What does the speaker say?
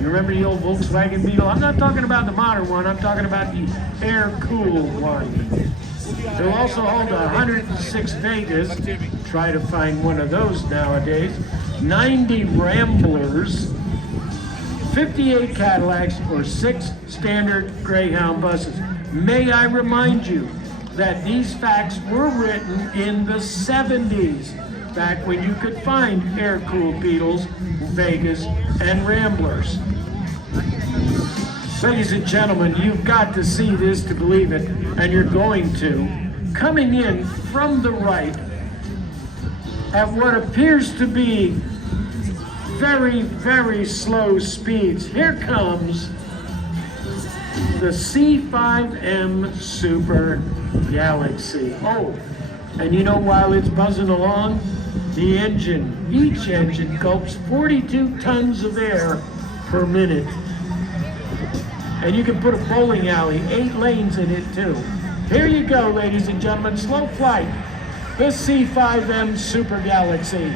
You remember the old Volkswagen Beetle? I'm not talking about the modern one, I'm talking about the air-cooled one. They'll also hold 106 Vegas, try to find one of those nowadays, 90 Ramblers, 58 Cadillacs, or 6 standard Greyhound buses. May I remind you that these facts were written in the 70s, back when you could find air-cooled Beetles, Vegas, and Ramblers. Ladies and gentlemen, you've got to see this to believe it, and you're going to. Coming in from the right at what appears to be very, very slow speeds, here comes the C5M Super Galaxy. Oh, and you know, while it's buzzing along, the engine, each engine gulps 42 tons of air per minute. And you can put a bowling alley, 8 lanes in it too. Here you go, ladies and gentlemen, slow flight, the C5M Super Galaxy.